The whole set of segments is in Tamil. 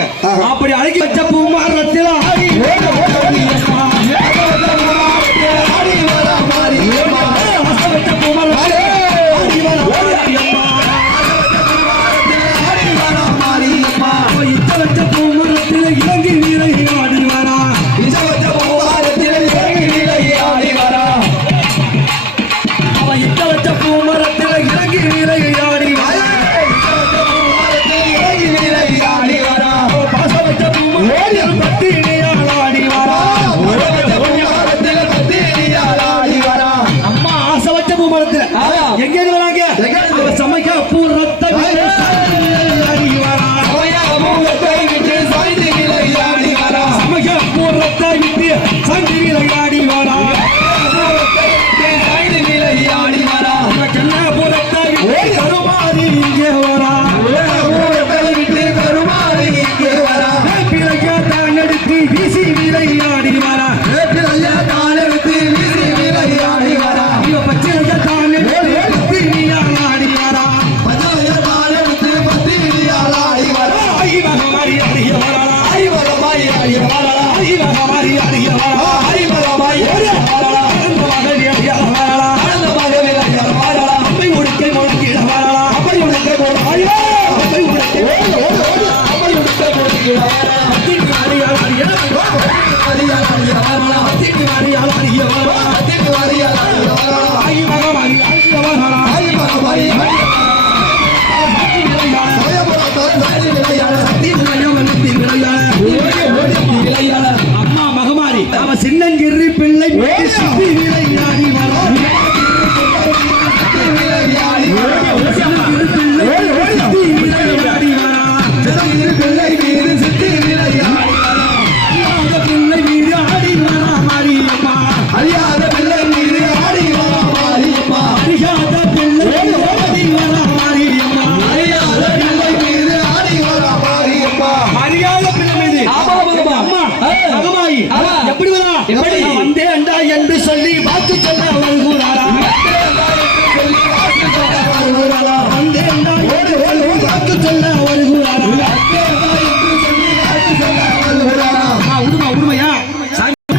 வராங்க. அப்படி அழகி வச்ச பூமாரத்தில் ஆடி இலங்கை வீரை ஆடி வரா. அவன் இட்ட வச்ச பூமரத்தில் இலங்கை வீரை ஆடி வரா. பாச வச்ச பூமரத்தில் பத்தினியால் ஆடி வரா. அம்மா ஆசை வச்ச பூமரத்தில் எங்க வராங்க? சமைக்க பூ ரத்த ஆடி வரா. சமைக்க பூ ரத்த விட்டு சந்தி விளையாடி வரா. கண்ணா பூரத்த விட்டு கருமாறி இங்கே வரா. பிள்ளையா தான் எடுத்து வீசி விளையாடி வரா. பச்சிலையா தான் எடுத்து நீயால் ஆடி வரா. ஆகி மகமாரி அடிய வரா. ஆகி மகமாரி அடிய வரா. அப்பை உடுக்கை முழங்கிட வரா. அப்பை உடுக்கை அம்மா மகமாரி அவ சின்னஞ்சிறு பிள்ளை சுத்தி விளையாடி வரா. எப்படி வரா? வந்தே அண்டா என்று சொல்லி வாக்கு சொல்ல வருகிறாரா. வந்தே அண்டா என்று சொல்லி வாக்கு சொல்ல வருகிறாரா. உடுமையா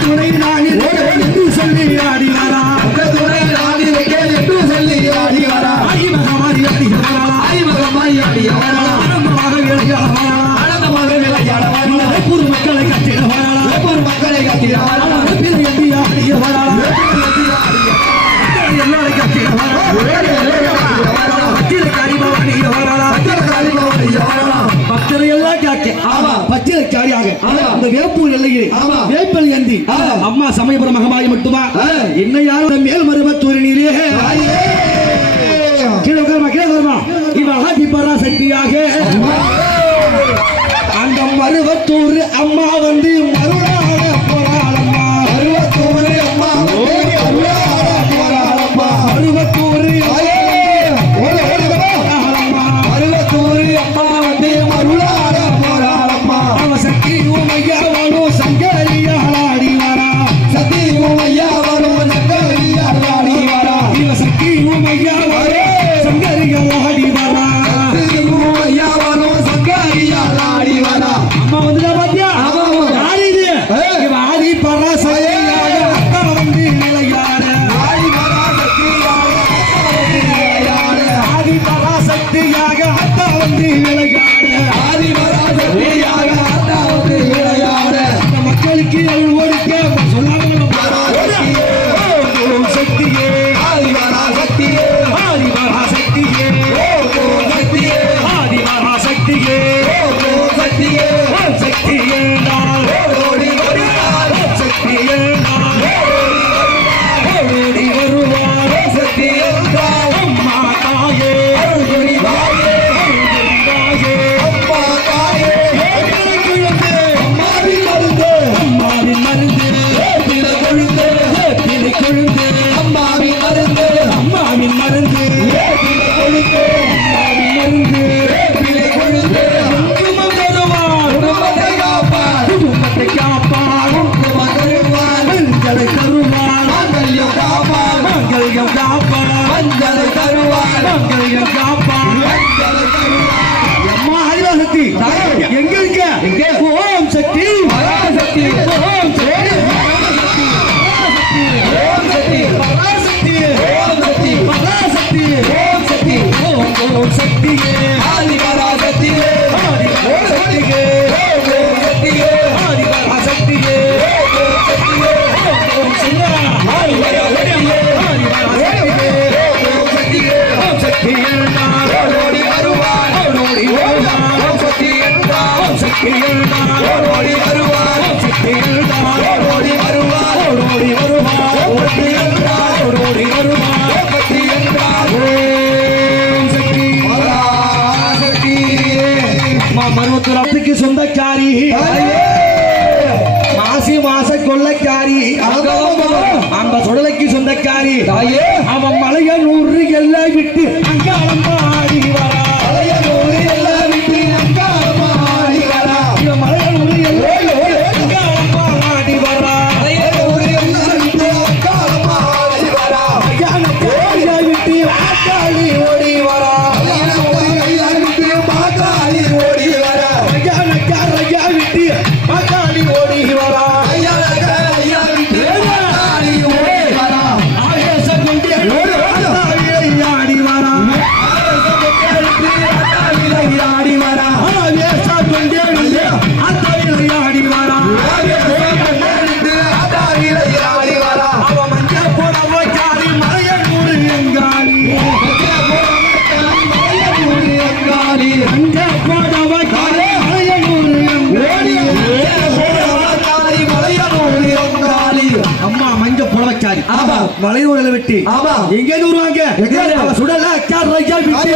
துணை நான் என்று சொல்லி ஆடினாரா. ஆகி மகமாரி ஆனந்தமாக மக்களை கட்டிட வேப்பூர் எல்லையில் வேப்பல் ஏந்தி அம்மா சமயபுரம் மகமாயி மட்டுமா என்ன யாரும் மேல் மருவத்தூர் நீரே கீழே வருமா இவன் பராசக்தியாக அந்த மருவத்தூர் அம்மா வந்து மருளாட போராளம்மா. மருவத்தூர் அம்மா மருவத்தூர் அம்மா வந்து மருளாட போராளம்மா. அவ சக்தி உமையா வரும் சங்கரியால் ஆடி வரா. சக்தி உமையா வரும் சங்கரியால் ஆடி வரா. இவ சக்தி உமையா வரும் சங்கரியால் ஆடி வரா. அம்மா வந்து பாத்தியா ஆடி பராசக்தியாக அக்கா வந்து நிலையாட. ஆதி பராசக்தியாக அக்கா வந்து விளையாட. மக்களுக்கு ஒடுக்க சொல்லாமல் சக்தியே ஆதி பராசக்தியே ஆதி பராசக்தியே ஆதி பராசக்தியே அம்மாவின் மருந்து எங்க இருக்க ஓடோடி வருவார் ஓடோடி வருவார் ஓடோடி வருவார் ஓடோடி வருவார் பற்றி என்றார் ஓம் சக்தி பராசக்தி மருவத்துக்கு சொந்தக்காரி மாசி மாச கொள்ளக்காரி அந்த சுடலைக்கு சொந்தக்காரி அவன் மலைய 100 எல்லாம் விட்டு அங்காளம் ஆடி வரா மலைய 100 எல்லாம் விட்டு அங்காளம் ஆடி வரா இவன் மலைய 100 எல்லாம் அங்காளம் ஆடி வரா மலைய 100 எல்லாம் விட்டு அங்காளம் ஆடி வரா ஐயான கோயிலை விட்டு மாக்காளி ஓடி வரா ஐயான கோயிலை விட்டு மாக்காளி ஓடி வரா ஐயான காரையா விட்டு மாக்காளி ஓடி வரா ஐயான காரையா விட்டு மாக்காளி ஓடி வரா ஆயேசம் கொண்டே ஆடி வரா ஆடி வரா ஆயேசம் கொண்டே ஆடி வரா ஆடி வரா அவ மஞ்ச போடவ காரி மலையனூர் எங்காளி மஞ்ச போடவ காரி மலையனூர் எங்காளி அம்மா மஞ்ச புடவைக்காரி மலையூரில் விட்டு எங்கே வருவாங்க சுடல அக்காரையா விட்டு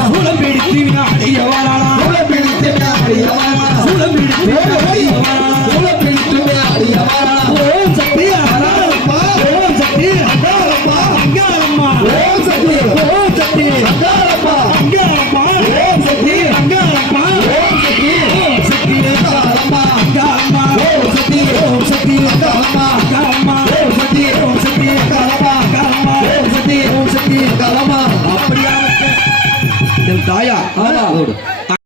சூலம் பிடித்து